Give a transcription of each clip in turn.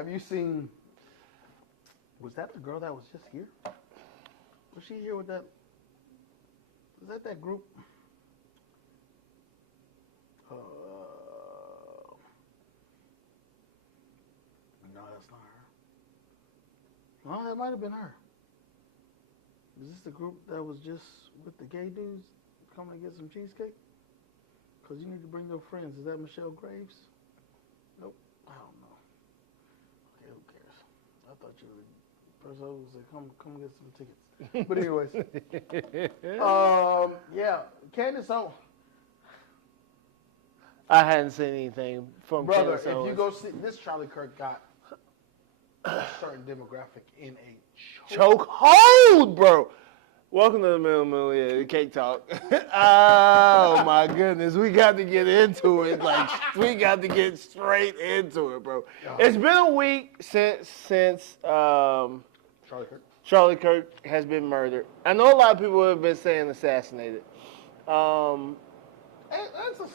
Have you seen? Was that the girl that was just here? Was she here with that? Was that group? No, that's not her. No, that might have been her. Is this the group that was just with the gay dudes coming to get some cheesecake? Because you need to bring your friends. Is that Michelle Graves? Nope. I don't know. Okay, who cares? I thought you were the person who said, come get some tickets. But anyways. Yeah. Candace Owens. I hadn't seen anything from Brother, Candace Owens. If you go see, this Charlie Kirk got a certain demographic in a choke hold, bro. Welcome to the Middle, yeah, Cake Talk. Oh, my goodness. We got to get into it. Like, we got to get straight into it, bro. It's been a week since Charlie Kirk has been murdered. I know a lot of people have been saying assassinated. That's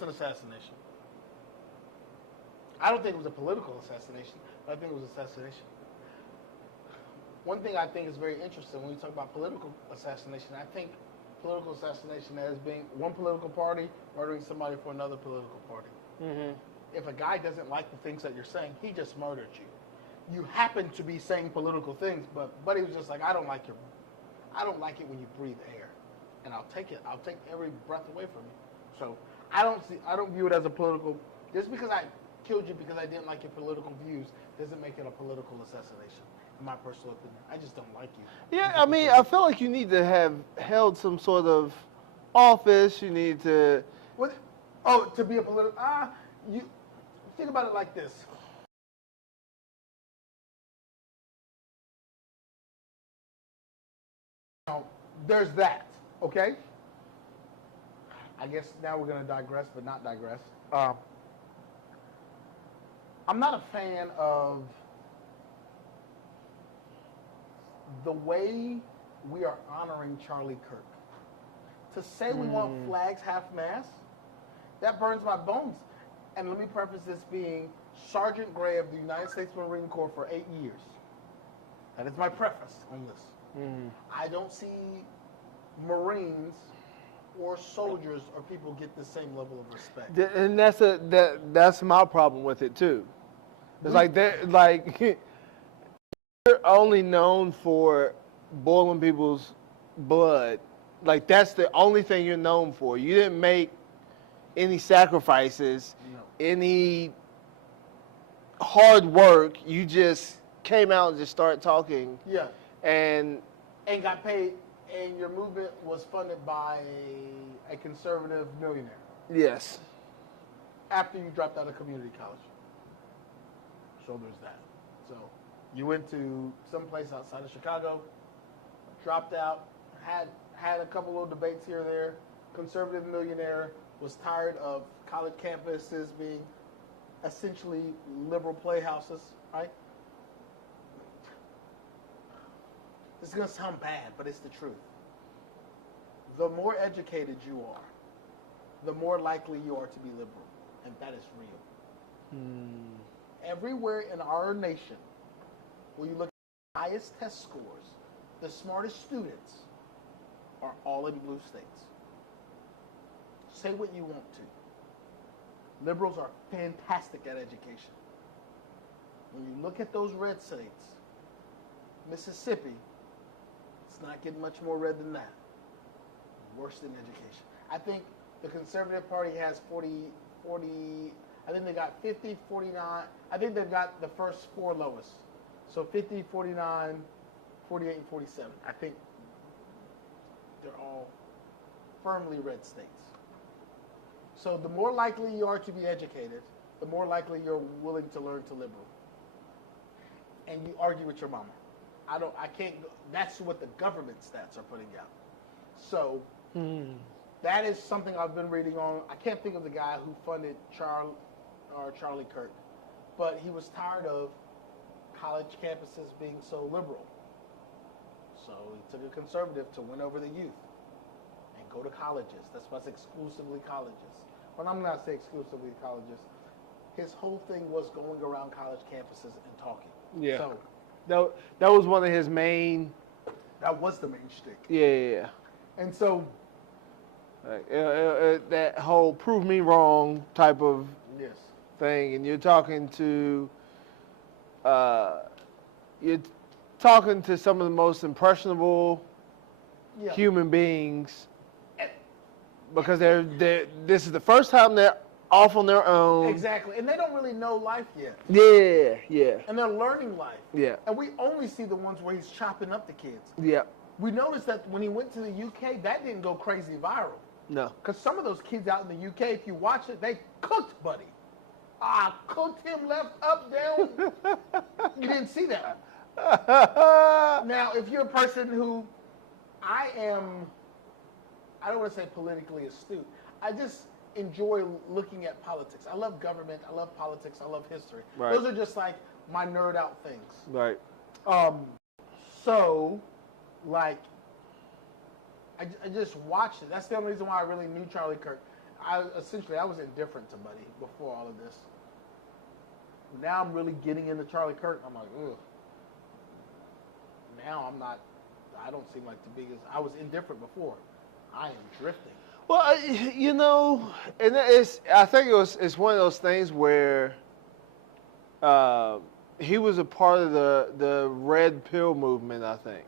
an assassination. I don't think it was a political assassination, but I think it was assassination. One thing I think is very interesting when you talk about political assassination, I think political assassination as being one political party murdering somebody for another political party. Mm-hmm. If a guy doesn't like the things that you're saying, he just murdered you. You happen to be saying political things, but he was just like, I don't like it when you breathe air, and I'll take every breath away from you. So I don't view it as a political. Just because I killed you because I didn't like your political views doesn't make it a political assassination. In my personal opinion, I just don't like you. Yeah, I mean, I feel like you need to have held some sort of office. You need to. To be a political. You think about it like this. There's that. Okay. I guess now we're going to digress, but not digress. I'm not a fan of the way we are honoring Charlie Kirk. To say we want flags half-mast, that burns my bones. And let me preface this being Sergeant Gray of the United States Marine Corps for 8 years. That is my preface on this. I don't see Marines or soldiers or people get the same level of respect. And that's my problem with it too. It's you're only known for boiling people's blood. Like that's the only thing you're known for. You didn't make any sacrifices, any hard work. You just came out and just started talking. Yeah. And got paid. And your movement was funded by a conservative millionaire. Yes. After you dropped out of community college. So there's that. So you went to some place outside of Chicago, dropped out, had a couple little debates here or there. Conservative millionaire was tired of college campuses being essentially liberal playhouses, right? This is going to sound bad, but it's the truth. The more educated you are, the more likely you are to be liberal. And that is real. Everywhere in our nation, when you look at the highest test scores, the smartest students are all in blue states. Say what you want to. Liberals are fantastic at education. When you look at those red states, Mississippi, it's not getting much more red than that. Worse than education. I think the Conservative Party has 40, I think they got 50, 49. I think they've got the first four lowest. So 50, 49, 48, and 47. I think they're all firmly red states. So the more likely you are to be educated, the more likely you're willing to learn to liberal. And you argue with your mama. I can't, that's what the government stats are putting out. So that is something I've been reading on. I can't think of the guy who funded Charlie Kirk, but he was tired of college campuses being so liberal. So he took a conservative to win over the youth and go to colleges. That's why it's exclusively colleges. Well, I'm not saying exclusively colleges. his whole thing was going around college campuses and talking. Yeah. So That was one of his main. that was the main shtick. Yeah. And so, Like, that whole prove me wrong type of yes. thing, and you're talking to some of the most impressionable Yeah. human beings because this is the first time they're off on their own. Exactly. And they don't really know life yet. Yeah. And they're learning life. Yeah. And we only see the ones where he's chopping up the kids. Yeah. We noticed that when he went to the UK, that didn't go crazy viral. No. Because some of those kids out in the UK, if you watch it, they cooked Buddy. Cooked him left, up, down. You didn't see that. Now, if you're a person who, I don't want to say politically astute. I just enjoy looking at politics. I love government. I love politics. I love history. Right. Those are just like my nerd out things. Right. So, like, I just watched it. That's the only reason why I really knew Charlie Kirk. I was indifferent to Buddy before all of this. Now I'm really getting into Charlie Kirk. I'm like, ugh. Now I don't seem like the biggest. I was indifferent before. I am drifting. Well, and I think it's one of those things where he was a part of the red pill movement, I think.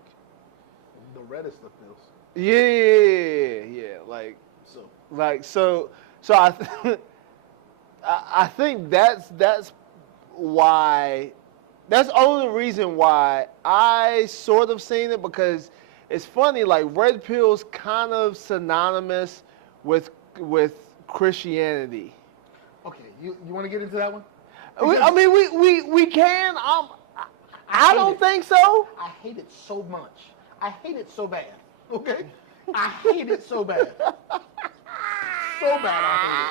The reddest of pills. Yeah. So I think that's why. That's the only reason why I sort of seen it, because it's funny, like red pill's kind of synonymous with Christianity. Okay, you want to get into that one? We can. I don't think so. I hate it so much. I hate it so bad. Okay? I hate it so bad. So bad I hate it.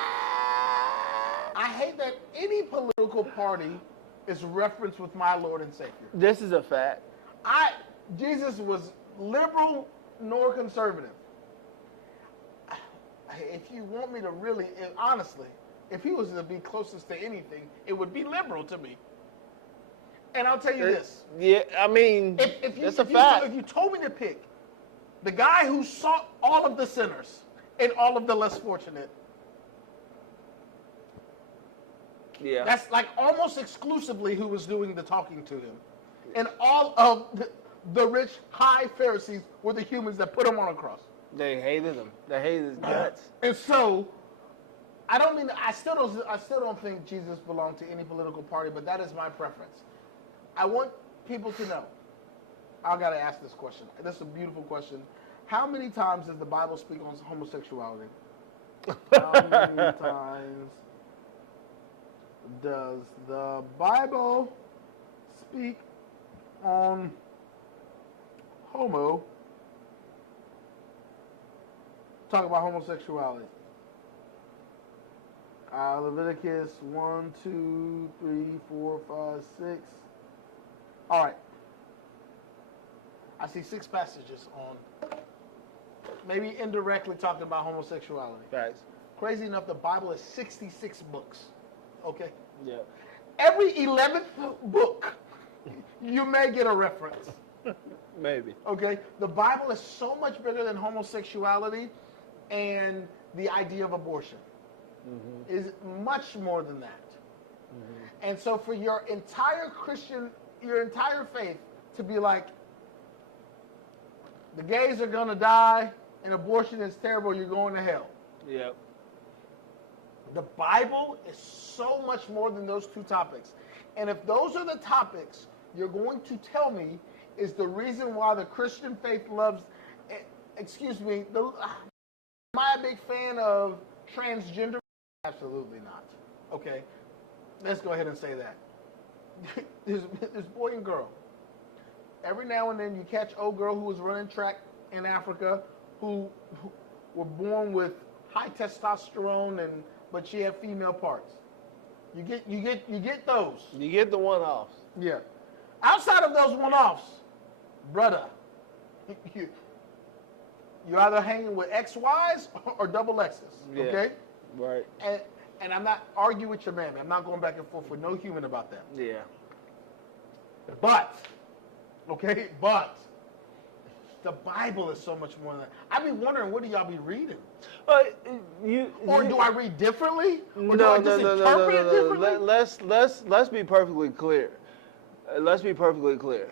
I hate that any political party is referenced with my Lord and Savior. This is a fact. Jesus was liberal nor conservative. If you want me to really, honestly, if he was to be closest to anything, it would be liberal to me. And I'll tell you this. Yeah, I mean, that's a fact. If you told me to pick the guy who sought all of the sinners and all of the less fortunate, yeah, that's like almost exclusively who was doing the talking to him. And all of the rich, high Pharisees were the humans that put him on a cross. They hated him. They hated his guts. And so, I still don't think Jesus belonged to any political party, but that is my preference. I want people to know. I got to ask this question. This is a beautiful question. How many times does the Bible speak on homosexuality? How many times does the Bible speak on talk about homosexuality? Leviticus 1, 2, 3, 4, 5, 6. All right. I see 6 passages on maybe indirectly talking about homosexuality. Guys. Crazy enough, the Bible is 66 books. Okay? Yeah. Every 11th book, you may get a reference. Maybe. Okay? The Bible is so much bigger than homosexuality and the idea of abortion. Mm-hmm. Is much more than that. Mm-hmm. And so for your entire faith to be like, the gays are going to die and abortion is terrible, you're going to hell. Yep. The Bible is so much more than those 2 topics. And if those are the topics you're going to tell me is the reason why the Christian faith loves, am I a big fan of transgender? Absolutely not. Okay? Let's go ahead and say that. There's boy and girl. Every now and then you catch old girl who was running track in Africa who were born with high testosterone but she had female parts. You get those. You get the one-offs. Yeah. Outside of those one-offs, brother, you're either hanging with XYs or double X's. Yeah. Okay? Right. and I'm not arguing with your man. I'm not going back and forth with no human about that. Yeah. But, okay, but the Bible is so much more than that. I be wondering, what do y'all be reading? Or do I read differently? Or do I just interpret it differently? Let's be perfectly clear. Let's be perfectly clear.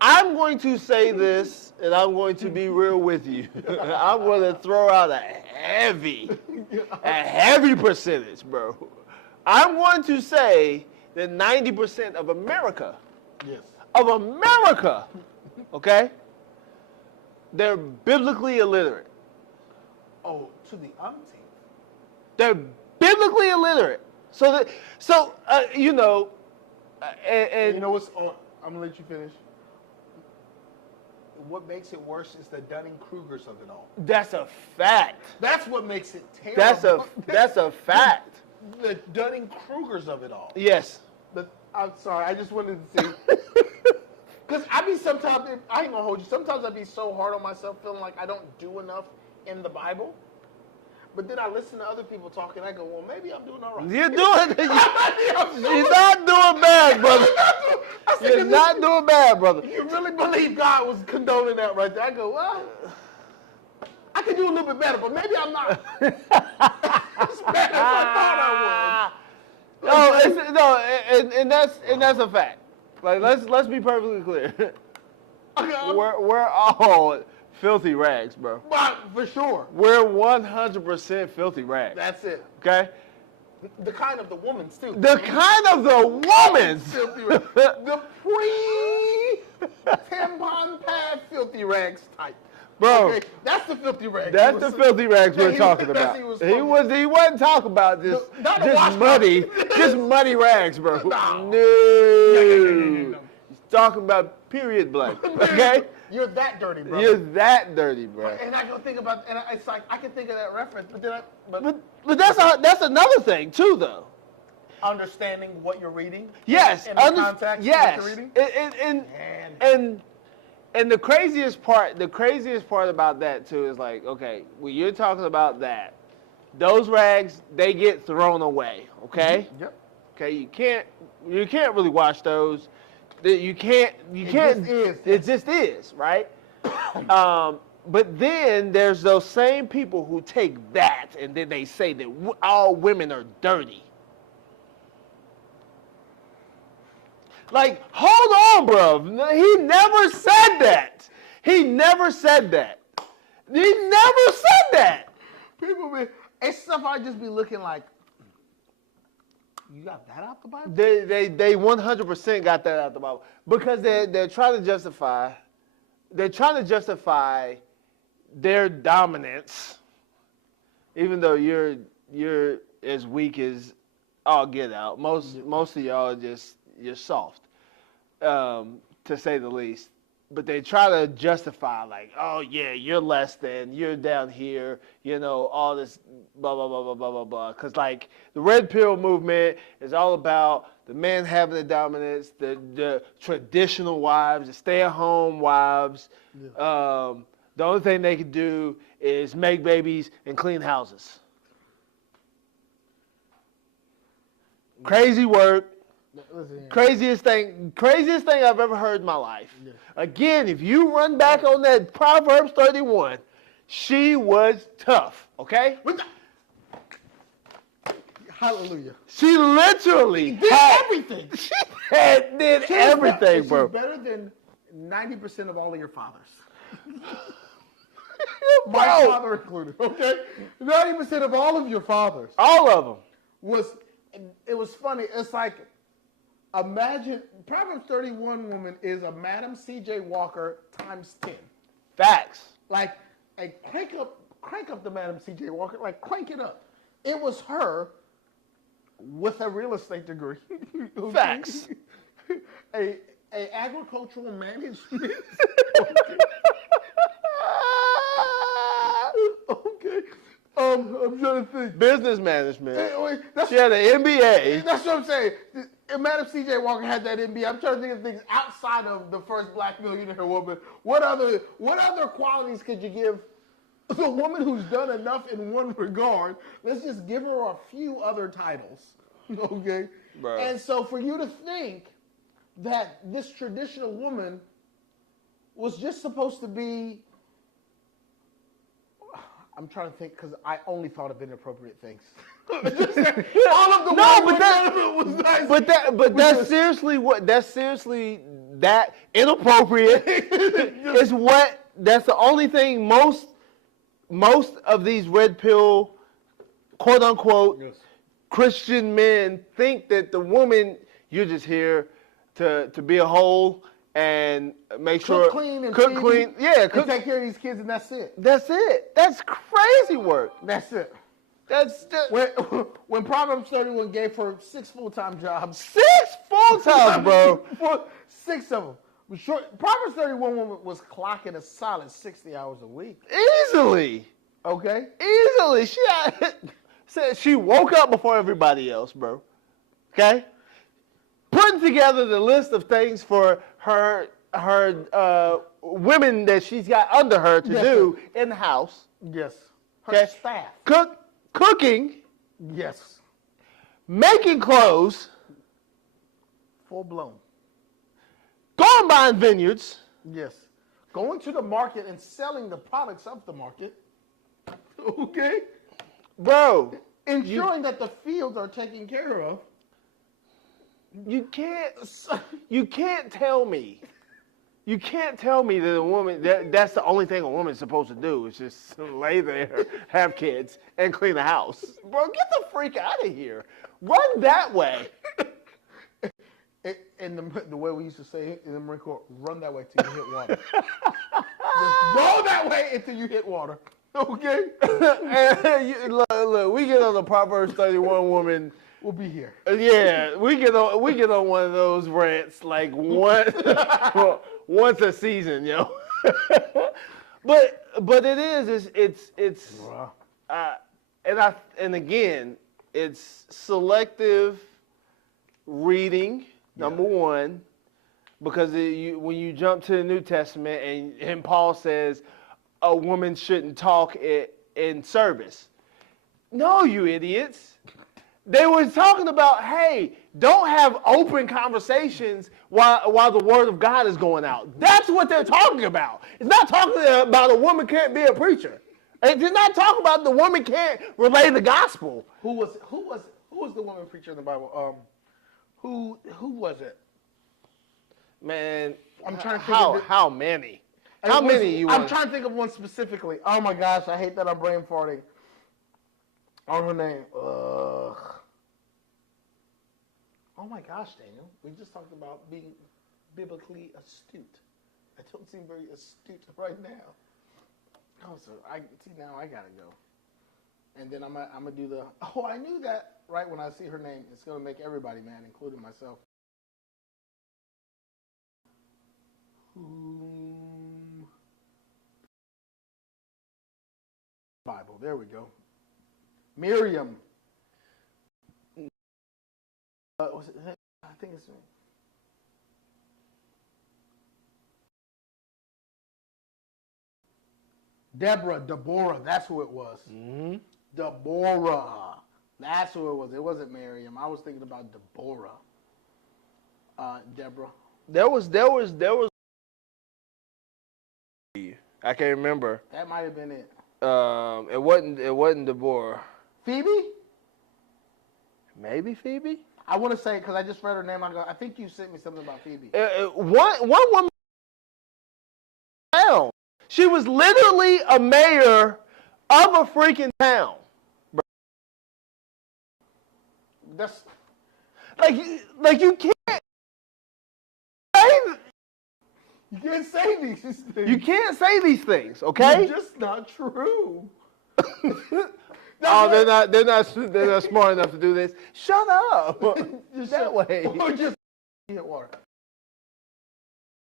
I'm going to say this, and I'm going to be real with you. I'm going to throw out a heavy percentage, bro. I'm going to say that 90% of America, okay, they're biblically illiterate. Oh, to the umpteenth. They're biblically illiterate. And you know what's on? I'm gonna let you finish. What makes it worse is the Dunning-Krugers of it all. That's a fact. That's what makes it terrible. That's a fact. The Dunning-Krugers of it all. Yes. I'm sorry. I just wanted to see. Because I ain't gonna hold you. Sometimes I be so hard on myself, feeling like I don't do enough in the Bible. But then I listen to other people talk, and I go, well, maybe I'm doing all right. You're not doing bad, brother. You're not doing bad, brother. You really believe God was condoning that right there? I go, well, I could do a little bit better, but maybe I'm not as bad as I thought I was. And that's a fact. Like, let's be perfectly clear. We're all filthy rags, bro. But for sure. We're 100% filthy rags. That's it. Okay? The kind of the woman's, too. The kind of the woman's. Filthy rags. The pre-tampon pad filthy rags type. Bro. Okay, that's the filthy rags. That's the filthy rags we're talking about. He wasn't talking about just muddy rags, bro. No. He's talking about period blood. Okay? You're that dirty, bro. You're that dirty, bro. And I go think about, and it's like I can think of that reference, but then but that's another thing too, though. Understanding what you're reading. Yes. And the context of what you're reading. And the craziest part about that too is like, okay, when you're talking about that, those rags, they get thrown away. Okay. Mm-hmm. Yep. Okay. You can't really wash those. It just is, right? But then there's those same people who take that and then they say that all women are dirty. Like, hold on, bro. He never said that. He never said that. It's stuff I just be looking like, you got that out the Bible? They 100% got that out the Bible because they're trying to justify their dominance, even though you're as weak as all get out. Most of y'all you're soft, to say the least. But they try to justify like, oh yeah, you're less than, you're down here, all this blah, blah, blah, blah, blah, blah, blah. Because like the red pill movement is all about the men having the dominance, the traditional wives, the stay-at-home wives. Yeah. The only thing they can do is make babies and clean houses. Crazy work. Craziest thing I've ever heard in my life. Yeah. Again, if you run back on that Proverbs 31, she was tough, okay? Hallelujah. She literally did everything. She did everything, bro. She's better than 90% of all of your fathers. My father included, okay? 90% of all of your fathers. All of them. It was funny. It's like, imagine, Proverbs 31 woman is a Madam C.J. Walker times 10. Facts. Like, crank up the Madam C.J. Walker, like crank it up. It was her with a real estate degree. Facts. a agricultural management. Okay. I'm trying to think. Business management. She had an MBA. That's what I'm saying. Madam C.J. Walker had that MBA. I'm trying to think of things outside of the first black millionaire woman. What other qualities could you give the woman who's done enough in one regard, let's just give her a few other titles, okay? Bro. And so for you to think that this traditional woman was just supposed to be, I'm trying to think because I only thought of inappropriate things. All of the was nice. But that's seriously that inappropriate is what. That's the only thing most of these red pill, quote unquote, yes, Christian men think that the woman, you're just here to be a whole and make cook sure clean and cook clean, yeah, and take care of these kids, and that's it. That's it. That's crazy work. That's it. That's just, when Proverbs 31 gave her 6 full-time jobs. 6 full-time, bro. 6 of them. Proverbs 31 woman was clocking a solid 60 hours a week. Easily. Okay? Easily. Said she woke up before everybody else, bro. Okay? Putting together the list of things for her women that she's got under her to do in the house. Yes. Her staff. Cooking. Yes. Making clothes. Full blown. Going buying vineyards. Yes. Going to the market and selling the products of the market. Okay? Bro. Ensuring that the fields are taken care of. You can't tell me. You can't tell me that a woman, that's the only thing a woman's supposed to do is just lay there, have kids, and clean the house. Bro, get the freak out of here. Run that way. And the way we used to say in the Marine Corps, run that way till you hit water. Just go that way until you hit water. Okay? Look, we get on the Proverbs 31 woman. We'll be here. Yeah, we get on one of those rants like once a season, yo. but it is it's wow. And again, it's selective reading, number one, because when you jump to the New Testament and Paul says a woman shouldn't talk in service. No, you idiots. They were talking about, hey, don't have open conversations while the word of God is going out. That's what they're talking about. It's not talking about a woman can't be a preacher. It's not talking about the woman can't relay the gospel. Who was the woman preacher in the Bible? Who was it? Man, I'm trying to think of how many? How many you want? I'm trying to think of one specifically. Oh my gosh, I hate that I'm brain farting on her name. Oh my gosh, Daniel. We just talked about being biblically astute. I don't seem very astute right now. Oh, so now I gotta go. And then I'm gonna do the. Oh, I knew that right when I see her name. It's gonna make everybody mad, including myself. Bible. There we go. Miriam. Was it? I think it's. Deborah, that's who it was. Mm-hmm. Deborah, that's who it was. It wasn't Miriam. I was thinking about Deborah. Deborah. There was. I can't remember. That might have been it. It wasn't Deborah. Phoebe? Maybe Phoebe. I want to say because I just read her name. I think you sent me something about Phoebe. One woman. Town. She was literally a mayor of a freaking town. Bro. That's like you can't. You can't say these things. You can't say these things, okay? It's just not true. They're not smart enough to do this. Shut up. Just that way. Or just hit water.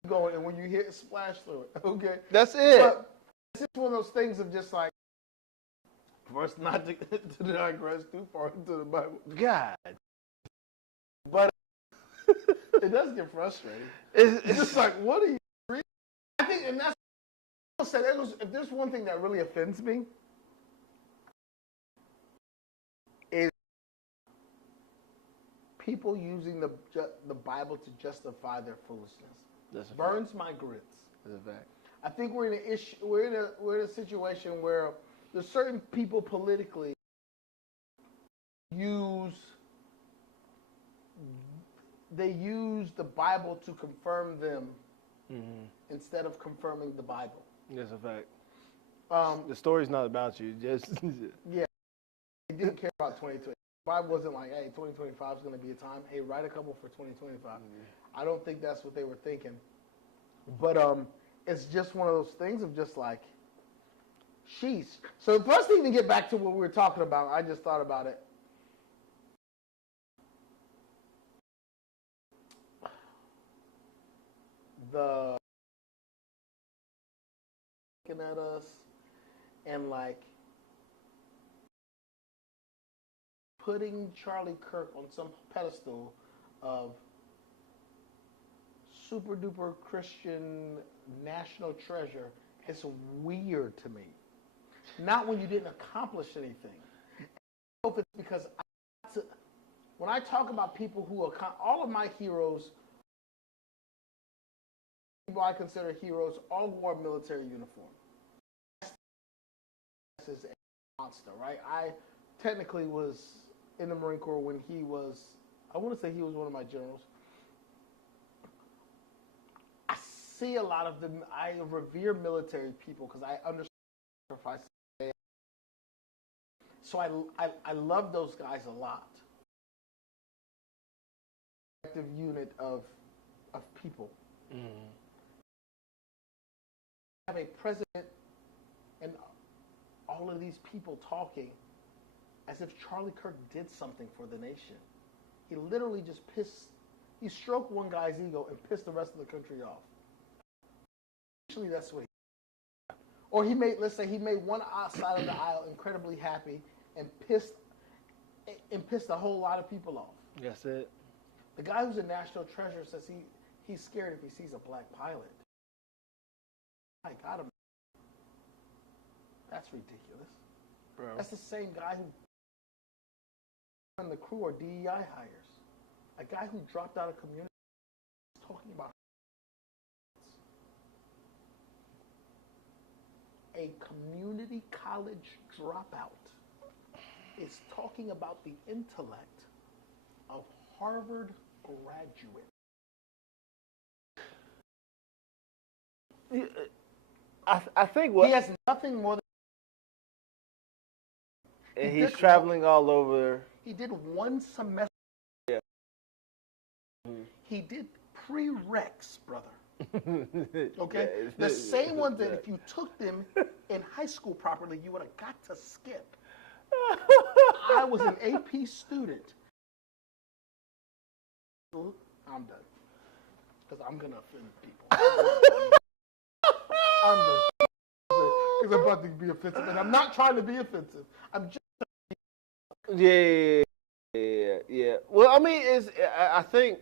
Going and when you hit splash through it. Okay. That's it. But it's just one of those things of just like for us not to digress too far into the Bible. God. But it does get frustrating. It's just like, what are you reading? I think, and that's will say if there's one thing that really offends me, is people using the Bible to justify their foolishness. That's a Burns my grits. That's a fact. I think we're in a situation where there's certain people politically use the Bible to confirm them instead of confirming the Bible. That's a fact. The story's not about you. Just yeah, they didn't care about 2020. The Bible wasn't like, hey, 2025 is going to be a time. Hey, write a couple for 2025. I don't think that's what they were thinking. But it's just one of those things of just like, sheesh. So for us to even get back to what we were talking about, I just thought about it. The looking at us and like putting Charlie Kirk on some pedestal of super duper Christian national treasure is weird to me. Not when you didn't accomplish anything. I don't know if it's because when I talk about people who all of my heroes, people I consider heroes, all wore military uniform. This is a monster, right? I technically was in the Marine Corps when he was, I want to say he was one of my generals. I see a lot of them, I revere military people because I understand sacrifices. So I love those guys a lot. Active unit of people. Have a president and all of these people talking as if Charlie Kirk did something for the nation. He literally just he stroked one guy's ego and pissed the rest of the country off. Actually, that's what he did. Or let's say he made one side of the aisle incredibly happy and pissed a whole lot of people off. That's it. The guy who's a national treasure says he's scared if he sees a black pilot. I got him. That's ridiculous. Bro. That's the same guy who and the crew or DEI hires. A guy who dropped out of community is talking about a community college dropout is talking about the intellect of Harvard graduate. I think what he has nothing more than he's traveling all over. He did one semester. Yeah. He did prereqs, brother. Okay? Yeah, the same ones that if you took them in high school properly, you would have got to skip. I was an AP student. I'm done. Because I'm going to offend people. I'm done. Because I'm about to be offensive. And I'm not trying to be offensive. I'm just. Yeah. Well, I mean, I think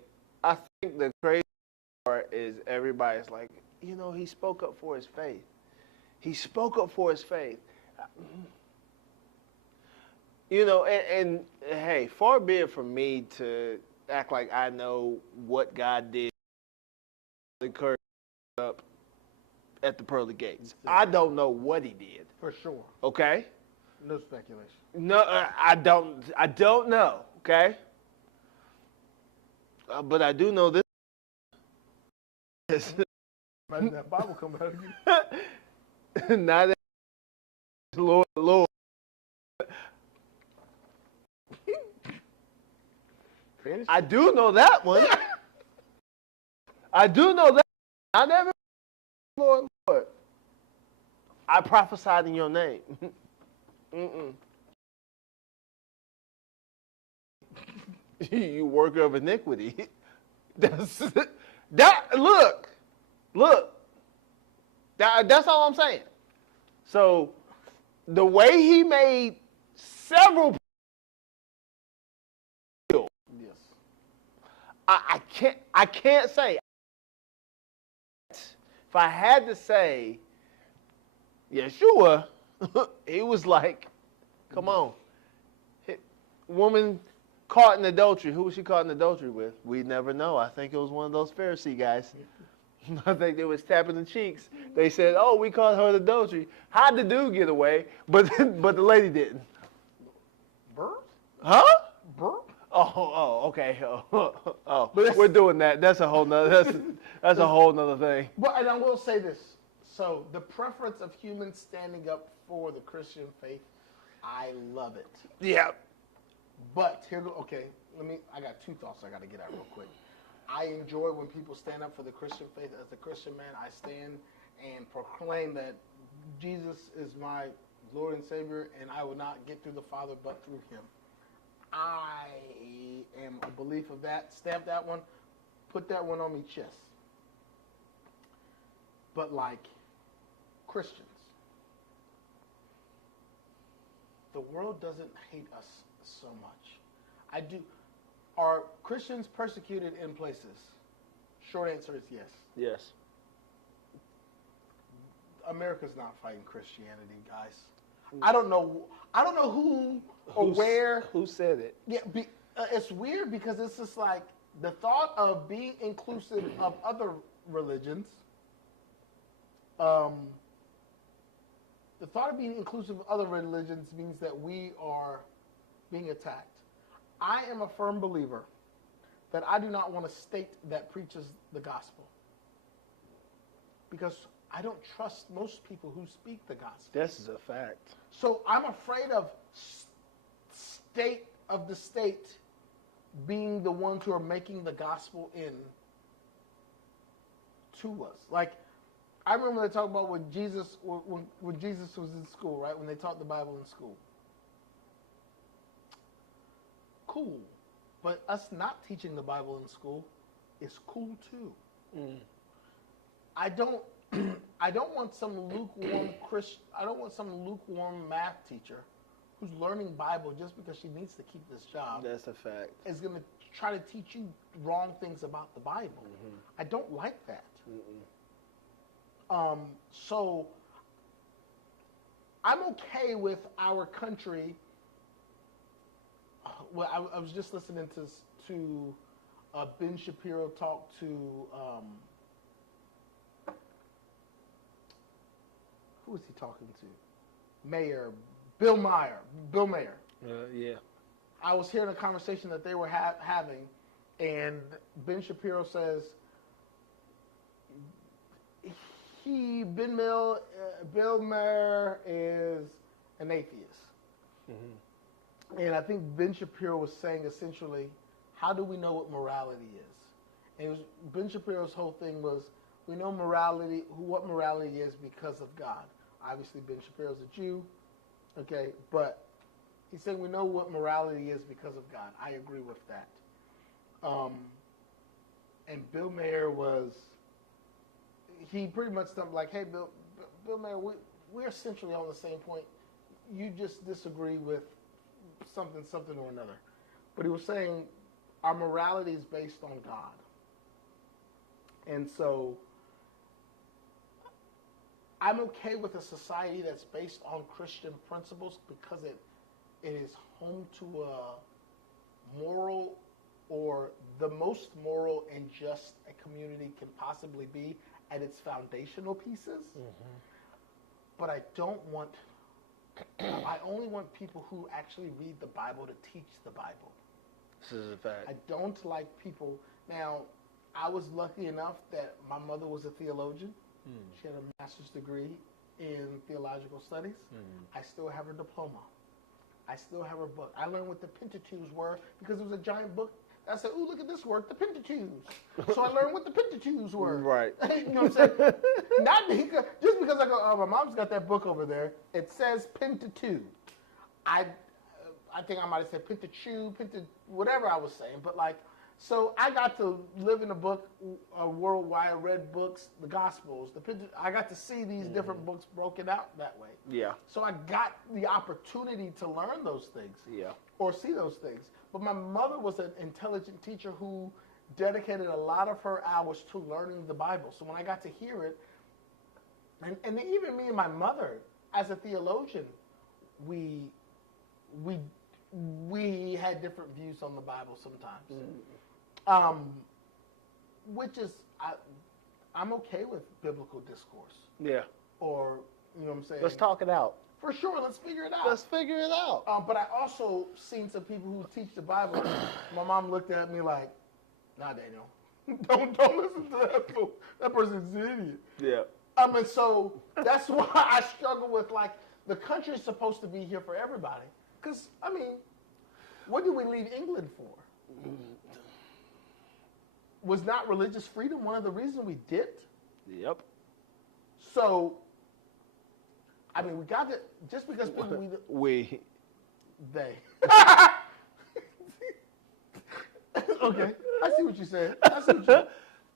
the crazy part is everybody's like, he spoke up for his faith. He spoke up for his faith. And hey, far be it from me to act like I know what God did up at the pearly gates. I don't know what he did. For sure. Okay? No speculation. No, I don't know, okay? But I do know this. Imagine that Bible come out of you. Not that Lord. I do know that one. I do know that. I never, Lord. I prophesied in your name. You worker of iniquity. That's look. That's all I'm saying. So the way he made several people, yes. I can't say. If I had to say, Yeshua, he was like, come on. Woman caught in adultery. Who was she caught in adultery with? We never know. I think it was one of those Pharisee guys. I think they was tapping the cheeks. They said, oh, we caught her in adultery. How'd the dude get away? But the lady didn't. Burp? Huh? Burp? Oh, okay. Oh, but we're doing that. That's a whole nother. That's a whole nother thing. But and I will say this: so the preference of humans standing up for the Christian faith, I love it. Yeah. But okay. I got two thoughts I got to get out real quick. I enjoy when people stand up for the Christian faith. As a Christian man, I stand and proclaim that Jesus is my Lord and Savior, and I will not get through the Father but through Him. I am a belief of that. Stamp that one. Put that one on me chest. But like Christians, the world doesn't hate us so much. Are Christians persecuted in places? Short answer is yes. Yes. America's not fighting Christianity, guys. I don't know who or where. Who said it? Yeah, it's weird because it's just like the thought of being inclusive of other religions. The thought of being inclusive of other religions means that we are being attacked. I am a firm believer that I do not want a state that preaches the gospel, because I don't trust most people who speak the gospel. This is a fact. So I'm afraid of the state being the ones who are making the gospel in to us. Like, I remember they talk about when Jesus was in school, right? When they taught the Bible in school. Cool. But us not teaching the Bible in school is cool too. Mm. I don't want some lukewarm math teacher who's learning Bible just because she needs to keep this job. That's a fact. Is going to try to teach you wrong things about the Bible. Mm-hmm. I don't like that. So I'm okay with our country. Well, I was just listening to Ben Shapiro talk to who was he talking to? Bill Maher. Yeah. I was hearing a conversation that they were having, and Ben Shapiro says Bill Maher is an atheist. Mm-hmm. And I think Ben Shapiro was saying essentially, how do we know what morality is? And Ben Shapiro's whole thing was, we know what morality is because of God. Obviously, Ben Shapiro's a Jew, okay? But he's saying we know what morality is because of God. I agree with that. And Bill Maher he pretty much stumped like, hey, Bill Maher, we're essentially on the same point. You just disagree with something or another. But he was saying our morality is based on God. And so I'm okay with a society that's based on Christian principles because it is home to a moral, or the most moral and just a community can possibly be at its foundational pieces. Mm-hmm. But I only want people who actually read the Bible to teach the Bible. This is a fact. I don't like people. Now, I was lucky enough that my mother was a theologian. Mm. She had a master's degree in theological studies. Mm. I still have her diploma. I still have her book. I learned what the Pentateuch were because it was a giant book. I said, ooh, look at this word, the Pentateuch. So I learned what the Pentateuch were. Right. You know what I'm saying? Not because, just because I go, oh, my mom's got that book over there. It says Pentateuch. I think I might have said Pentateuch, whatever I was saying. But like, so I got to live in a world where I read books, the Gospels, I got to see these different books broken out that way. Yeah. So I got the opportunity to learn those things. Yeah. Or see those things. But my mother was an intelligent teacher who dedicated a lot of her hours to learning the Bible. So when I got to hear it, And even me and my mother, as a theologian, we had different views on the Bible sometimes. Which is, I'm okay with biblical discourse. Yeah. Or, you know what I'm saying? Let's talk it out. For sure, let's figure it out. Let's figure it out. But I also seen some people who teach the Bible. My mom looked at me like, nah, Daniel, don't listen to that fool. That person's an idiot. Yeah. And so that's why I struggle with, like, the country is supposed to be here for everybody. Because, I mean, what did we leave England for? Was not religious freedom one of the reasons we dipped? Yep. So, I mean, we got to, just because people they. Okay, I see what you said. You're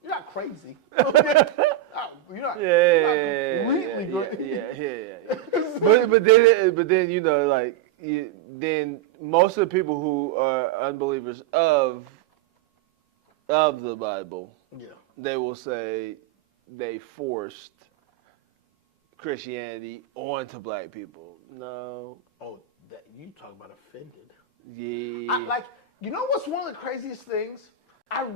not crazy. Okay? You're not completely crazy. Yeah. but then you know, like then most of the people who are unbelievers of the Bible, they will say they forced Christianity onto black people. No. Oh, that you talk about offended. Yeah. You know what's one of the craziest things? I don't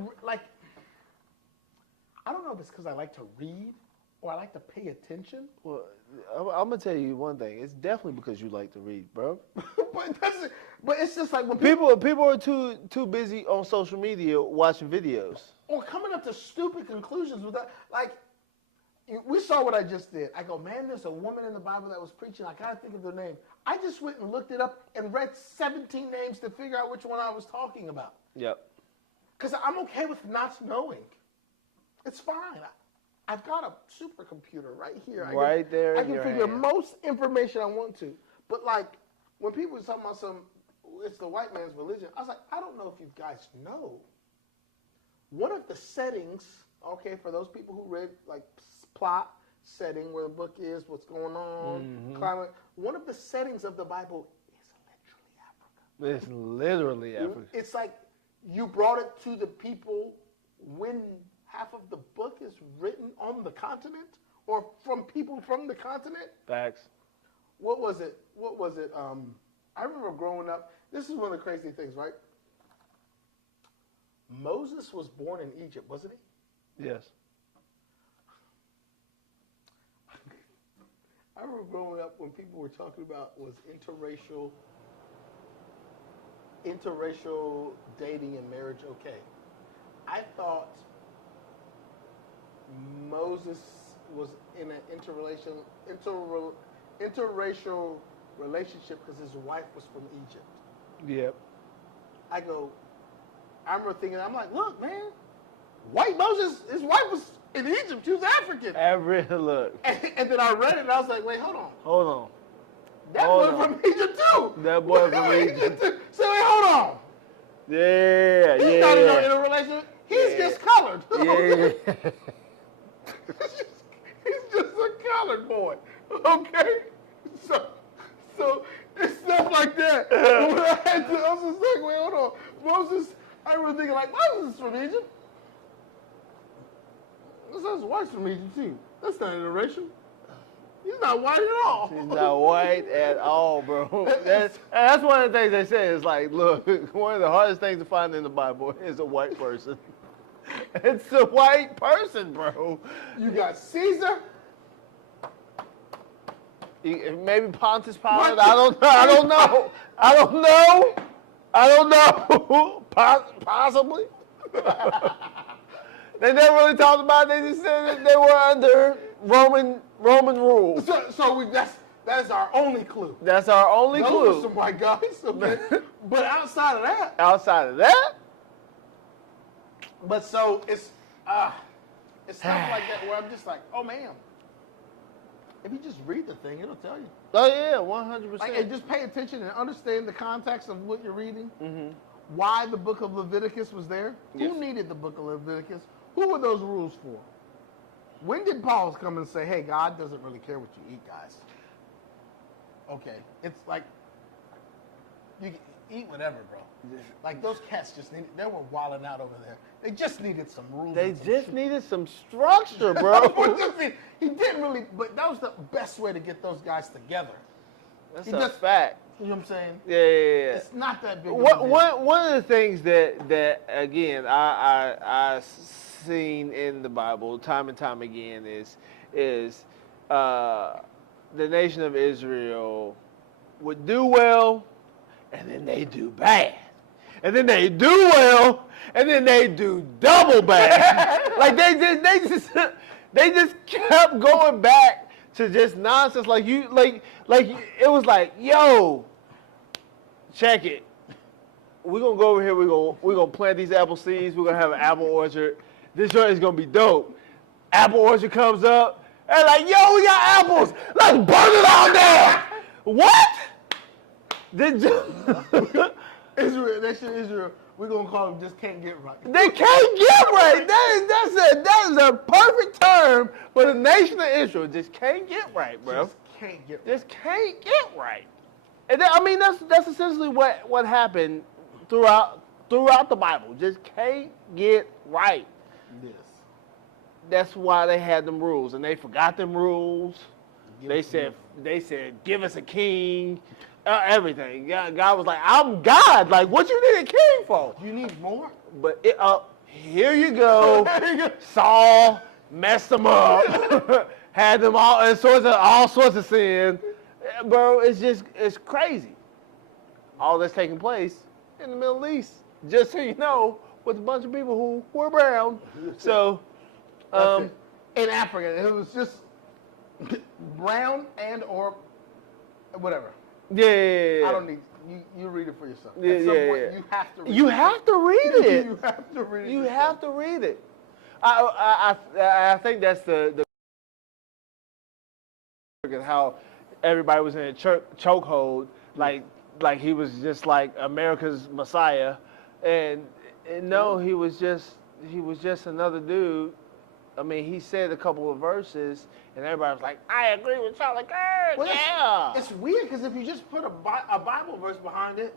know if it's because I like to read or I like to pay attention. Well, I'm gonna tell you one thing. It's definitely because you like to read, bro. but it's just like when people are too busy on social media watching videos or coming up to stupid conclusions with that. Like, we saw what I just did. I go, man, there's a woman in the Bible that was preaching. I gotta think of their name. I just went and looked it up and read 17 names to figure out which one I was talking about. Yep. Because I'm okay with not knowing. It's fine. I've got a supercomputer right here. I can figure most information I want to. But like, when people were talking about it's the white man's religion, I was like, I don't know if you guys know. One of the settings, okay, for those people who read like plot, setting, where the book is, what's going on, climate, one of the settings of the Bible is literally Africa. It's literally Africa. It's like you brought it to the people when half of the book is written on the continent or from people from the continent. Facts. What was it? I remember growing up, this is one of the crazy things, right? Moses was born in Egypt, wasn't he? Yes. I remember growing up when people were talking about was interracial dating and marriage okay. I thought Moses was in an interracial relationship because his wife was from Egypt. Yep. I remember thinking, I'm like, look, man, white Moses, his wife was in Egypt. She was African. Look. And then I read it and I was like, wait, hold on. That boy from Egypt too. That boy from Egypt. So wait, hold on. Yeah. He's not in a relationship. He's just colored. Yeah. He's just a colored boy. Okay? So it's stuff like that. When I was just like, wait, hold on. Moses, I remember thinking like, Moses is from Egypt. This his wife's from Egypt too. That's not interracial. He's not white at all. He's not white at all, bro. That's one of the things they say. Is like, look, one of the hardest things to find in the Bible is a white person. It's a white person, bro. You got Caesar. Maybe Pontius Pilate. I don't know. Possibly. They never really talked about it. They just said that they were under Roman rule. So that's our only clue. That's our only clue. Those are some white guys. Okay? But outside of that. But so it's stuff like that where I'm just like, oh man. If you just read the thing, it'll tell you. Oh yeah, 100%. Like, and just pay attention and understand the context of what you're reading. Mm-hmm. Why the book of Leviticus was there. Yes. Who needed the book of Leviticus? Who were those rules for? When did Paul come and say, hey, God doesn't really care what you eat, guys? Okay. It's like, eat whatever, bro. Like those cats they were wilding out over there. They just needed some rules. They just needed some structure, bro. He didn't really, but that was the best way to get those guys together. That's a fact. You know what I'm saying? Yeah. It's not that big. One of the things that again I seen in the Bible time and time again is the nation of Israel would do well, and then they do bad, and then they do well, and then they do double bad. Like they just kept going back to just nonsense. Like it was like, yo, check it. We're gonna go over here. We're gonna plant these apple seeds. We're gonna have an apple orchard. This joint is gonna be dope. Apple orchard comes up. And like, yo, we got apples. Let's burn it all down. What? Israel, that shit Israel. We're gonna call them just can't get right. They can't get right. That is a perfect term for the nation of Israel. Just can't get right, bro. Just can't get right. Just can't get right. And I mean, that's essentially what happened throughout the Bible. Just can't get right. Yes. That's why they had them rules, and they forgot them rules. They said, give us a king, everything. God was like, I'm God. Like, what you need a king for? You need more? But here you go. Saul messed them up, had them all sorts of sin. Bro, it's crazy. All that's taking place in the Middle East, just so you know, with a bunch of people who were brown. So, in Africa, it was just brown and or whatever. Yeah. I don't need you read it for yourself. Yeah, At some point, you have to read it. You have to read it. You have to read it. You have to read it. I think that's the how everybody was in a chokehold, like he was just like America's Messiah, and no, he was just another dude. I mean, he said a couple of verses, and everybody was like, "I agree with Charlie Kirk." Well, yeah. It's weird because if you just put a Bible verse behind it,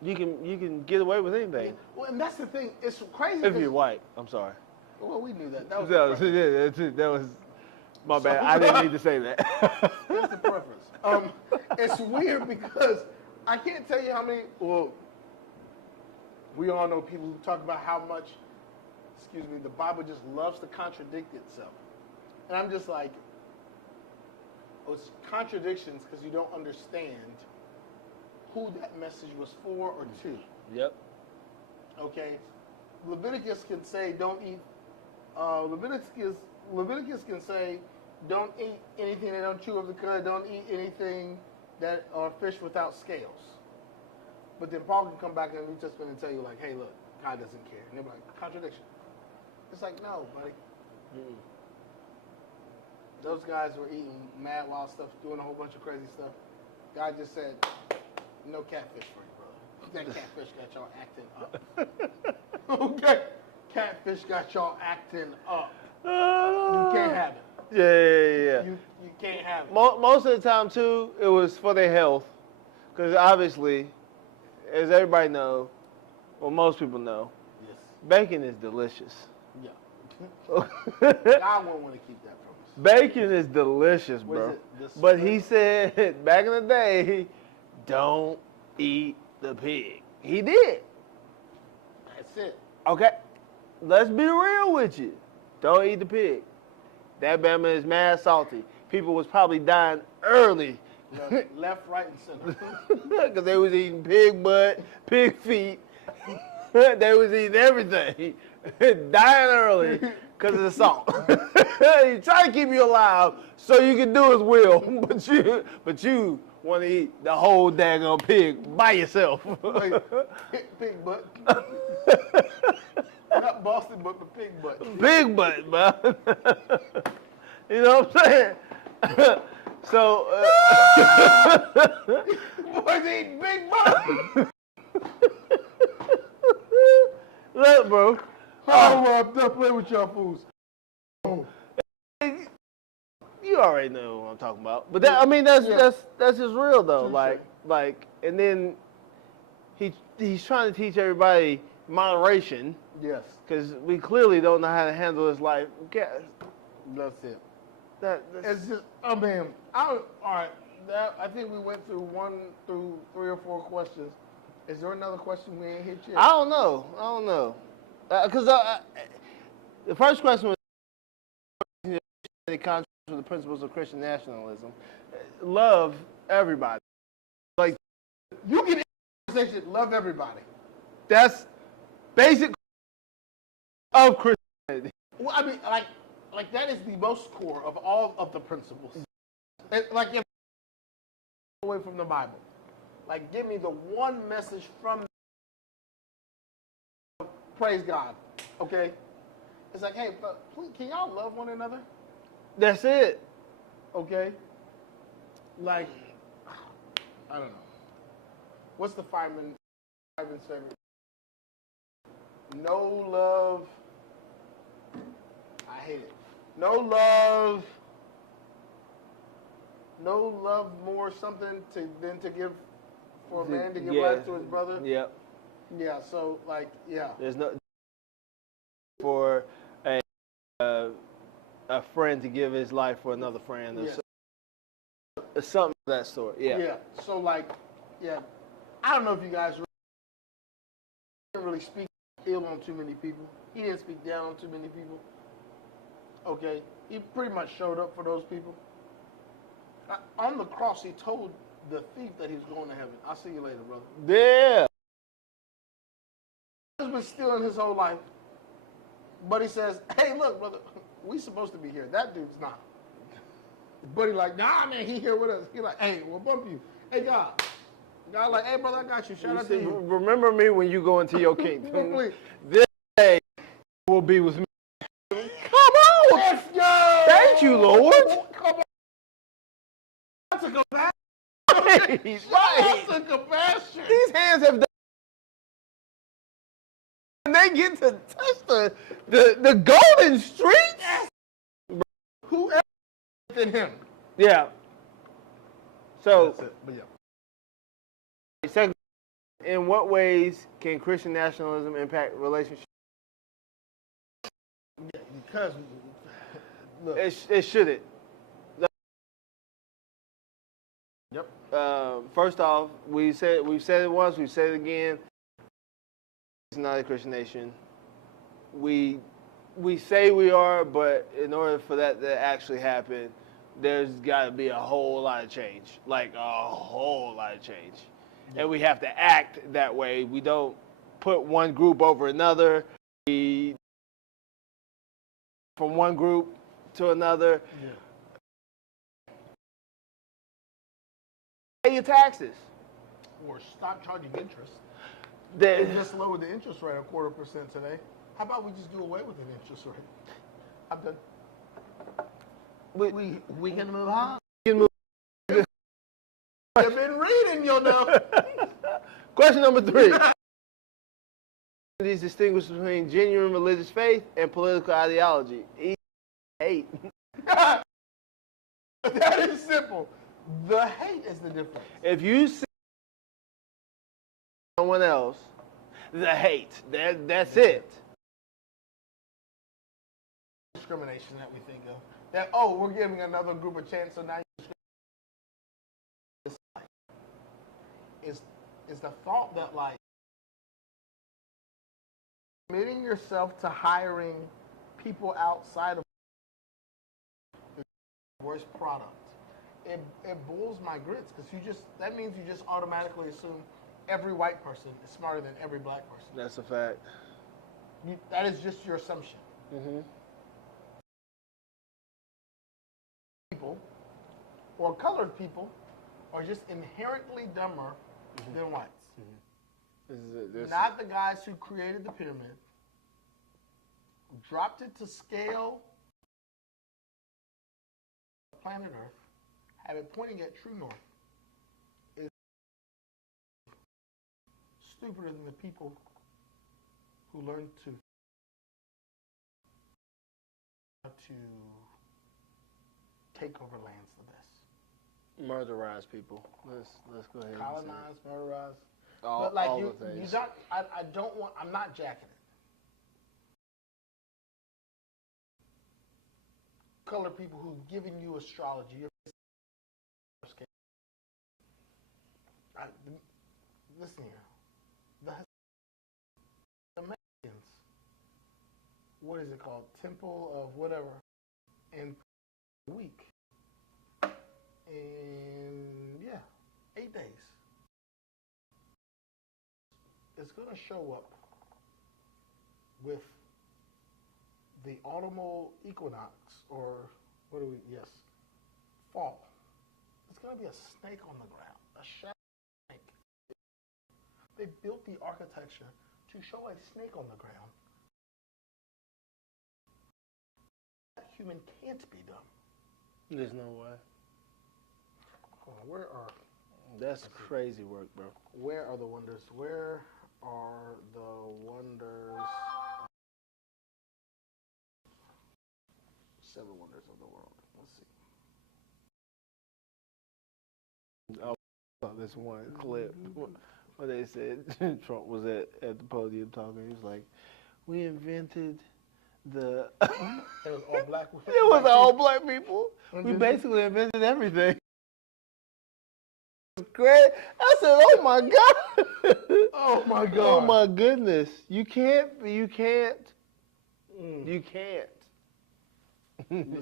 you can get away with anything. Well, and that's the thing. It's crazy. If you're white, I'm sorry. Well, we knew that. That was my bad. I didn't need to say that. That's the preference. It's weird because I can't tell you how many. Well, we all know people who talk about how much. Excuse me, the Bible just loves to contradict itself. And I'm just like, it's contradictions because you don't understand who that message was for or to. Yep. Okay? Leviticus can say, don't eat, Leviticus can say, don't eat anything that don't chew of the cud, don't eat anything that are fish without scales. But then Paul can come back in the New Testament and tell you, like, hey, look, God doesn't care. And they'll be like, contradiction. It's like, no, buddy. Those guys were eating mad wild stuff, doing a whole bunch of crazy stuff. God just said, no catfish for you, brother. That catfish got y'all acting up. Okay? Catfish got y'all acting up. You can't have it. Yeah. You can't have it. Most of the time, too, it was for their health. Because obviously, as everybody knows, well, most people know, Yes. bacon is delicious. Yeah. God won't want to keep that from us. Bacon is delicious, What bro. is it? But he said, back in the day, don't eat the pig. He did. That's it. Okay, let's be real with you. Don't eat the pig. That bama is mad salty. People was probably dying early. Left, right, and center. Because they was eating pig butt, pig feet. They was eating everything. Dying early because of the salt. He trying to keep you alive so you can do his will. But you want to eat the whole daggone pig by yourself. Pig butt. Not Boston, but the pig butt. Pig butt, man. You know what I'm saying? So, boys eating big butt. Look, bro. I'm done playing with y'all fools. You already know what I'm talking about. But that, I mean, that's just real though. Touché. Like, and then he's trying to teach everybody moderation Yes, because we clearly don't know how to handle this life. that's it. That's, It's just, I mean, all right. I think we went through 1 through 3 or 4 questions. Is there another question we ain't hit yet? I don't know. Because the first question was the contrast with the principles of Christian nationalism. Love everybody. Like, You can conversation, love everybody. that's basic of Christianity. Well, I mean, like that is the most core of all of the principles. Like, if away from the Bible, like, give me the one message from. Praise God, okay? It's like, hey, please, can y'all love one another? That's it. Okay? Like, I don't know. What's the fireman's favorite? No love. I hate it. No love more something than to give for a man to give life to his brother. Yep. Yeah. So like, yeah. There's no for a friend to give his life for another friend. Or something of that sort. Yeah. Yeah. So like, yeah. I don't know if you guys didn't really speak ill on too many people. He didn't speak down on too many people. Okay. He pretty much showed up for those people. On the cross, he told the thief that he was going to heaven. I'll see you later, brother. Yeah. He's been stealing his whole life. But he says, hey, look, brother, we supposed to be here. That dude's not. But he like, nah, man, he here with us. He like, hey, we'll bump you. Hey, God. God like, hey, brother, I got you. Shout out to you. Remember me when you go into your kingdom. Please. This day will be with me. Come on. Let's go. Thank you, Lord. Come on. That's a compassion. Right. That's a compassion. These hands have done. And they get to touch the golden streets. Whoever in him. Yeah. So, That's it. But yeah. second, in what ways can Christian nationalism impact relationships? Yeah, because look. It shouldn't. Yep. First off, we've said it once, we've said it again. It's not a Christian nation. We say we are, but in order for that to actually happen, there's got to be a whole lot of change, like a whole lot of change. Yeah. And we have to act that way. We don't put one group over another. We from one group to another. Yeah. Pay your taxes. Or stop charging interest. They just lowered the interest rate 0.25% today. How about we just do away with an interest rate? I'm done. We can move on. You've been reading, you know. Question number 3. These distinguish between genuine religious faith and political ideology. Hate. That is simple. The hate is the difference. If you see someone else, the hate. That's it. Discrimination that we think of. That, oh, we're giving another group a chance, so now you is the thought that, like, committing yourself to hiring people outside of the worst product. It boils my grits because that means you just automatically assume every white person is smarter than every black person. That's a fact. That is just your assumption. Mm-hmm. People or colored people are just inherently dumber than whites. Mm-hmm. Not the guys who created the pyramid, dropped it to scale planet Earth, have it pointing at true north, is stupider than the people who learn to take over lands the best. Murderize people. Let's go ahead. Colonize, murderize. But like all you the things. don't. I don't want. I'm not jacking it. Colored people who've given you astrology. Listen here. The Mexicans. What is it called? Temple of whatever. In a week. And yeah, 8 days. It's going to show up with the autumnal equinox, or what do we, yes, fall. It's going to be a snake on the ground, a shadow snake. They built the architecture to show a snake on the ground. That human can't be done. There's no way. Where are... That's crazy work, bro. Where are the wonders? Where are the wonders? 7 wonders of the world. Let's see. I saw this one clip where they said Trump was at the podium talking. He was like, "We invented the." It was all black. It was all black people. We basically invented everything. Great. I said, "Oh my God." Oh my God. Oh my goodness. You can't. You can't. This is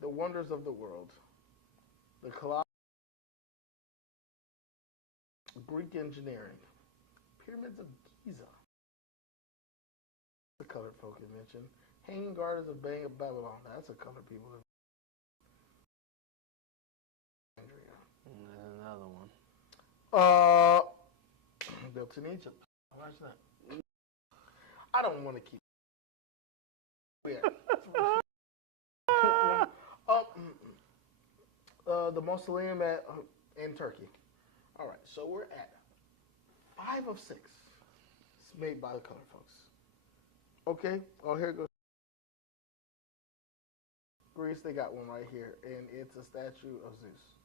the wonders of the world. The Greek engineering. Pyramids of Giza. The colored folk invention. Hanging Gardens of Babylon. That's a colored people. Another one. Built in Egypt. Where's that? I don't want to keep. The mausoleum in Turkey. All right, so we're at 5 of 6. It's made by the colored folks. Okay. Oh, here it goes. Greece, they got one right here, and it's a statue of Zeus.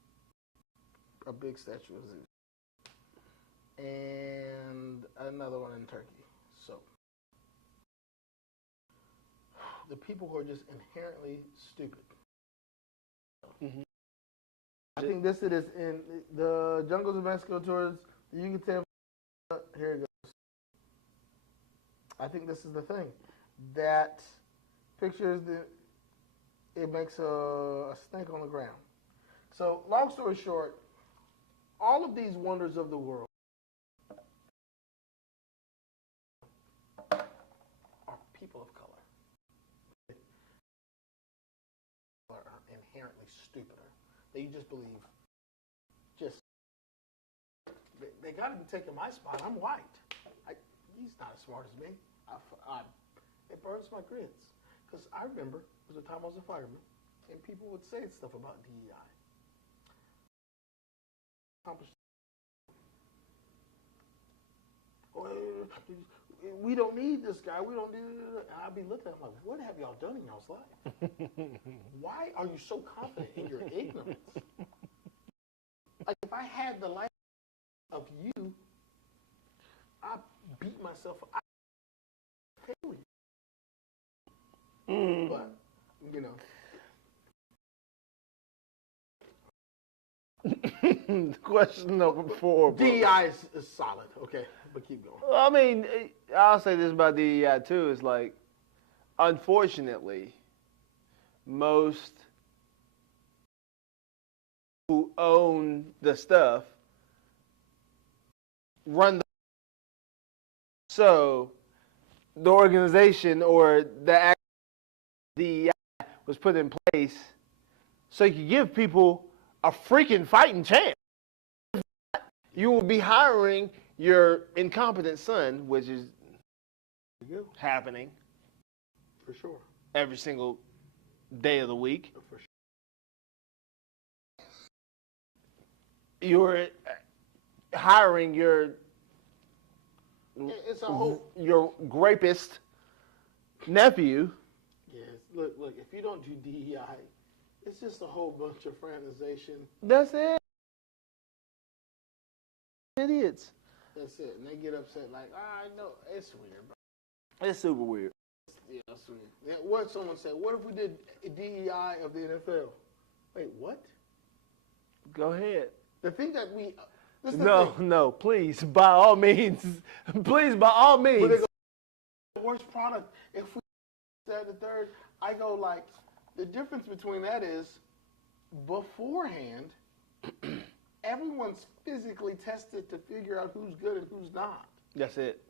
A big statue of Zeus. And another one in Turkey. So, the people who are just inherently stupid. Mm-hmm. I think this it is in the jungles of Mexico towards the Yucatan. Here it goes. I think this is the thing. That pictures it makes a snake on the ground. So, long story short, all of these wonders of the world are people of color. Are inherently stupider. They just believe, they got to be taking my spot. I'm white. He's not as smart as me. It burns my grits. Because I remember, there was a time I was a fireman, and people would say stuff about DEI. We don't need this guy. We don't need it. And I'd be looking at him like, what have y'all done in y'all's life? Why are you so confident in your ignorance? Like, if I had the life of you, I'd beat myself. I'd fail you. But, you know. Question number 4. Bro. DEI is solid, okay, but keep going. I mean, I'll say this about DEI too. It's like, unfortunately, most who own the stuff run the. So, the organization or the DEI was put in place so you could give people a freaking fighting chance. You will be hiring your incompetent son, which is happening for sure every single day of the week. For sure. You're hiring your rapist nephew. Yes, look. If you don't do DEI, It's just a whole bunch of fraternization. That's it. Idiots. That's it. And they get upset like, I know. It's weird, bro. It's super weird. Yeah, it's weird. Yeah, what someone said, what if we did DEI of the NFL? Wait, what? Go ahead. The thing that we... No, please, by all means. Please, by all means. But they go, the worst product, if we said the third, I go like, the difference between that is, beforehand, everyone's physically tested to figure out who's good and who's not. That's it.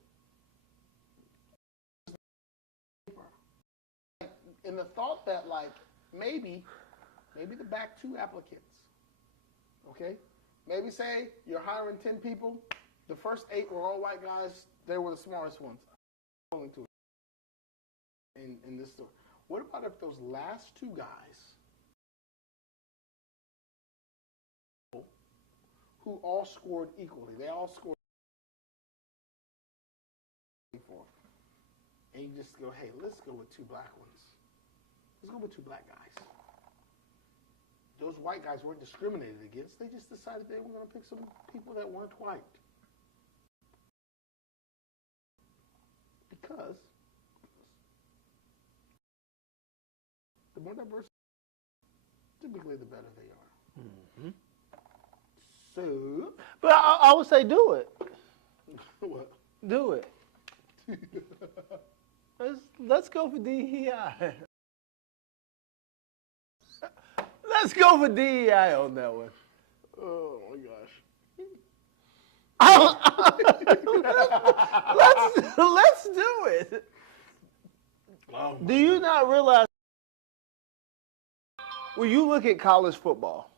And the thought that, like, maybe the back two applicants, okay? Maybe say you're hiring 10 people, the first 8 were all white guys, they were the smartest ones. In this story. What about if those last 2 guys who all scored equally, they all scored 4, and you just go, hey, let's go with 2 black ones. Let's go with 2 black guys. Those white guys weren't discriminated against. They just decided they were going to pick some people that weren't white. Because the more diverse, typically the better they are. Mm-hmm. So, but I would say do it. What? Do it. Let's go for DEI. Let's go for DEI on that one. Oh my gosh. Let's do it. Oh do you not realize when you look at college football,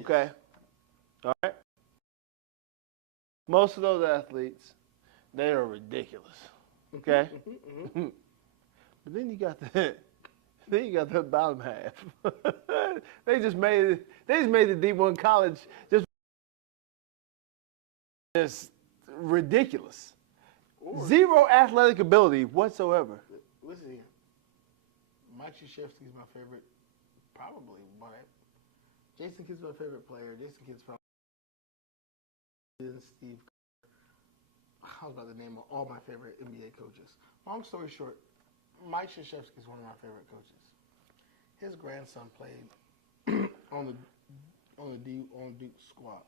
okay? All right? Most of those athletes, they are ridiculous. Okay? Mm-hmm. But then you got the bottom half. they just made the D1 college just ridiculous. Zero athletic ability whatsoever. Listen here. Mike Krzyzewski's my favorite, probably, but Jason Kidd's my favorite player. Jason Kidd's probably Steve. I was about to name all my favorite NBA coaches. Long story short, Mike Krzyzewski is one of my favorite coaches. His grandson played on the Duke squad.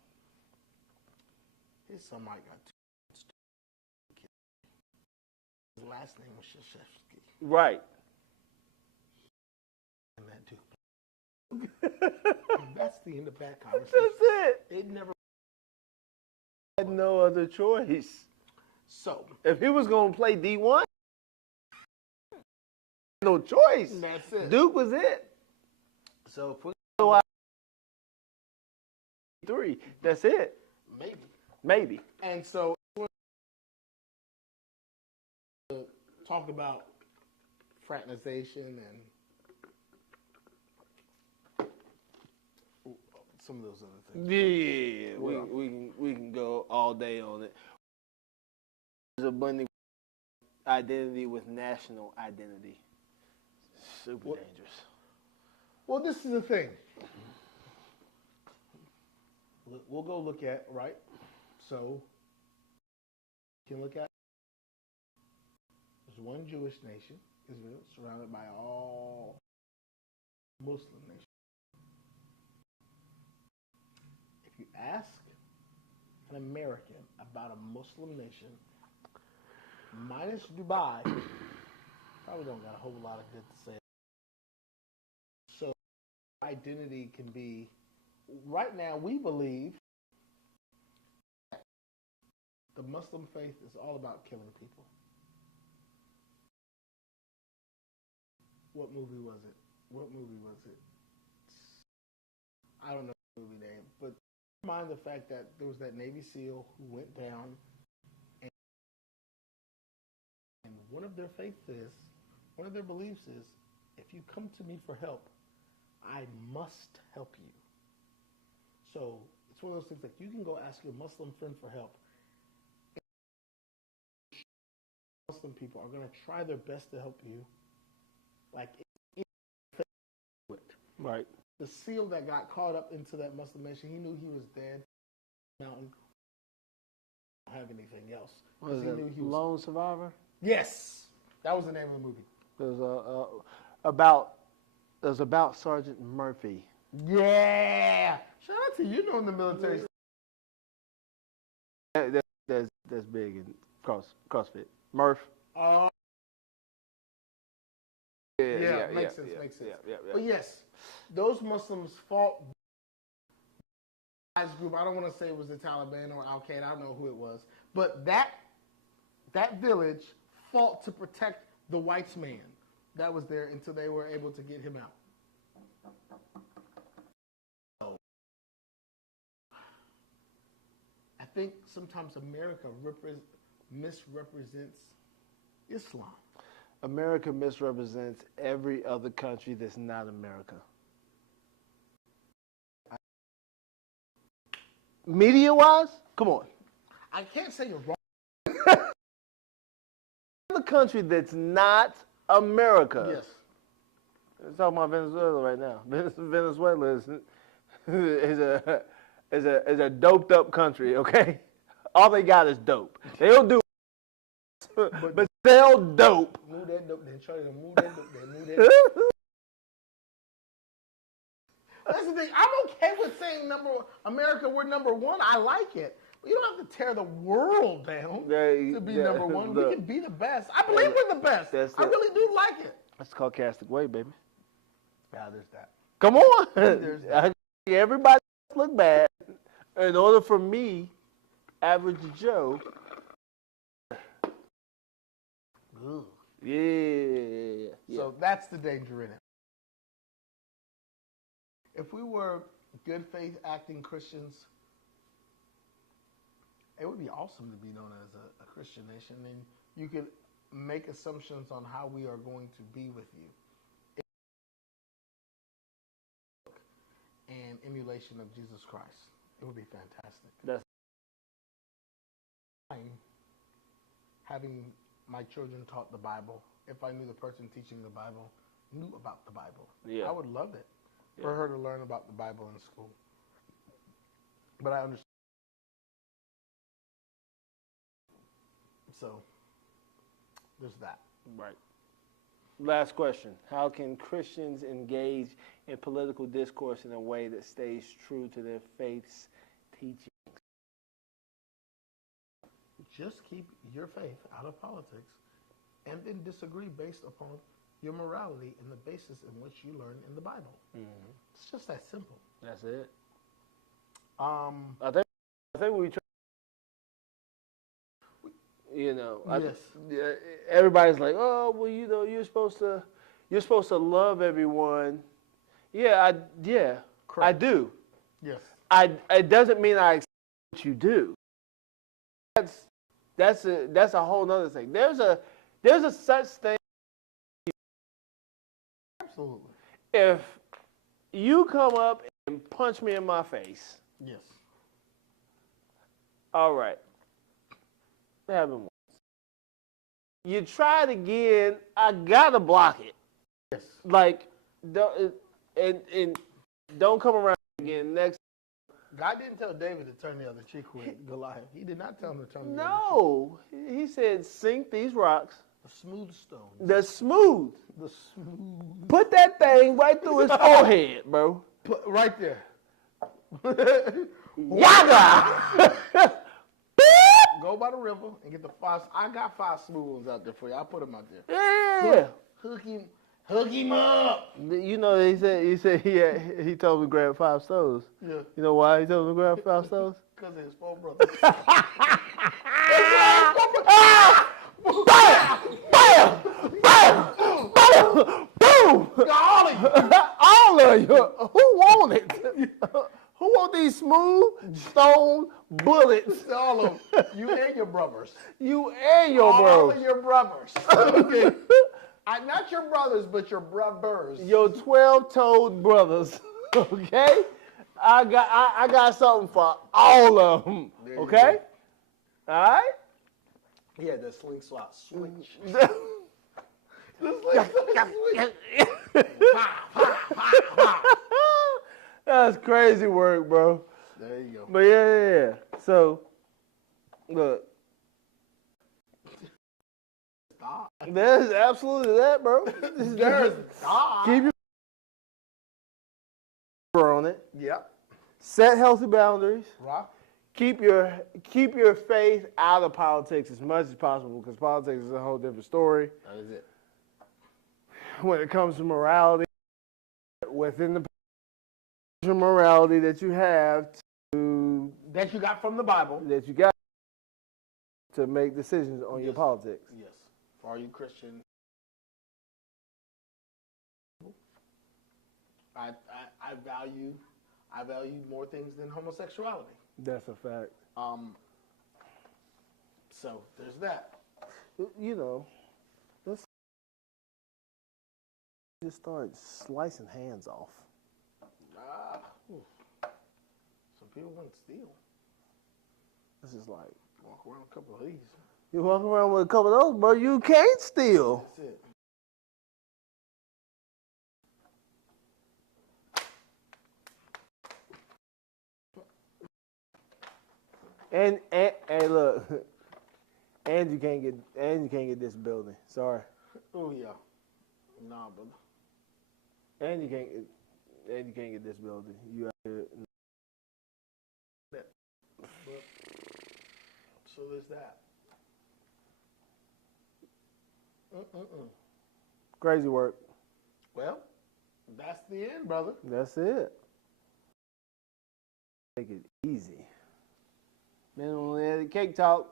His son Mike got 2 kids. His last name was Krzyzewski. Right. And that Duke. That's the end of that conversation. That's it. It never Had no other choice. So if he was going to play D1, no choice. That's it. Duke was it. So if we 3, that's it. Maybe. And so talk about fraternization and some of those other things. Yeah, we can go all day on it. There's a blending identity with national identity. Super dangerous. Well, this is the thing. We'll go look at, right? So, you can look at, there's one Jewish nation, Israel, surrounded by all Muslim nations. If you ask an American about a Muslim nation, minus Dubai, probably don't got a whole lot of good to say. So, identity can be, right now we believe the Muslim faith is all about killing people. What movie was it? I don't know the movie name, but mind the fact that there was that Navy SEAL who went down, and one of their faiths is, one of their beliefs is, if you come to me for help, I must help you. So it's one of those things like you can go ask your Muslim friend for help. Muslim people are going to try their best to help you. Like, Right. the SEAL that got caught up into that Muslim nation, he knew he was dead. Mountain. Don't have anything else. Was it Lone Survivor? Yes, that was the name of the movie. It was about Sergeant Murphy. Yeah, shout out to you knowing the military. That's big in CrossFit. Murph. Makes sense. Yeah. But yes, those Muslims fought group. I don't want to say it was the Taliban or Al Qaeda. I don't know who it was, but that village fought to protect the white man that was there until they were able to get him out. I think sometimes America misrepresents Islam. America misrepresents every other country that's not America. Media-wise, come on. I can't say you're wrong. The country that's not America. Yes. We're talking about Venezuela right now. Venezuela is a doped up country. Okay, all they got is dope. They'll do, but sell dope. Move that dope, then try to move that dope, then move that dope. That's the thing. I'm okay with saying America, we're number one. I like it. But you don't have to tear the world down to be number one. We can be the best. I believe we're the best. I really do like it. That's called Castic Way, baby. Yeah, there's that. Come on. There's that. Everybody look bad. In order for me, average Joe. Ooh. Yeah. So that's the danger in it. If we were good faith acting Christians, it would be awesome to be known as a Christian nation, and you could make assumptions on how we are going to be with you. And emulation of Jesus Christ. It would be fantastic. That's having my children taught the Bible. If I knew the person teaching the Bible knew about the Bible, I would love it for her to learn about the Bible in school. But I understand. So there's that. Right. Last question. How can Christians engage in political discourse in a way that stays true to their faith's teachings? Just keep your faith out of politics and then disagree based upon your morality and the basis in which you learn in the Bible. Mm-hmm. It's just that simple. That's it. I think we try. You know, yes. Everybody's like, oh, well, you know, you're supposed to love everyone. Yeah, Correct. I do. Yes. It doesn't mean I accept what you do. That's a whole nother thing. There's a such thing. Absolutely. If you come up and punch me in my face. Yes. All right. That happened once. You try it again, I gotta block it. Yes. Like, and don't come around again next. God didn't tell David to turn the other cheek with Goliath. He did not tell him to turn the other cheek. No. He said, sink these rocks. The smooth stones. The smooth. The smooth. Put that thing right through his forehead, bro. Right there. Yaga! Go by the river and get the 5. I got 5 smooth ones out there for you. I'll put them out there. Yeah. Hook him up. You know, he told me to grab 5 stones. Yeah. You know why he told me to grab 5 stones? Because of his 4 brothers. Bam! Bam! Bam! Bam! Boom! All of you. All of you. Who want it? Who want these smooth stone bullets? All of them. You and your brothers. You and your brothers. All of your brothers. Okay. Not your brothers, but your brothers. Your 12-toed brothers. Okay? I got something for all of them. Okay? All right? Yeah, the slingshot switch. That's crazy work, bro. There you go. But yeah. So, look, Stop. there's absolutely that, bro. There's stop. Keep your on it. Yep. Set healthy boundaries. Rock. Keep your faith out of politics as much as possible, because politics is a whole different story. That is it. When it comes to morality, within the morality that you have to That you got from the Bible. that you got to make decisions on your politics. Yes. For all you Christians. I value more things than homosexuality. That's a fact. So there's that. You know, let's just start slicing hands off. Some people wouldn't steal. This is like Walk around a couple of these. you walk around with a couple of those, bro. You can't steal. That's it. And look, and you can't get this building. Sorry. Oh yeah. Nah, brother. And you can't get this building. You out here. So there's that. Crazy work. Well, that's the end, brother. That's it. Take it easy. Minimum cake talk.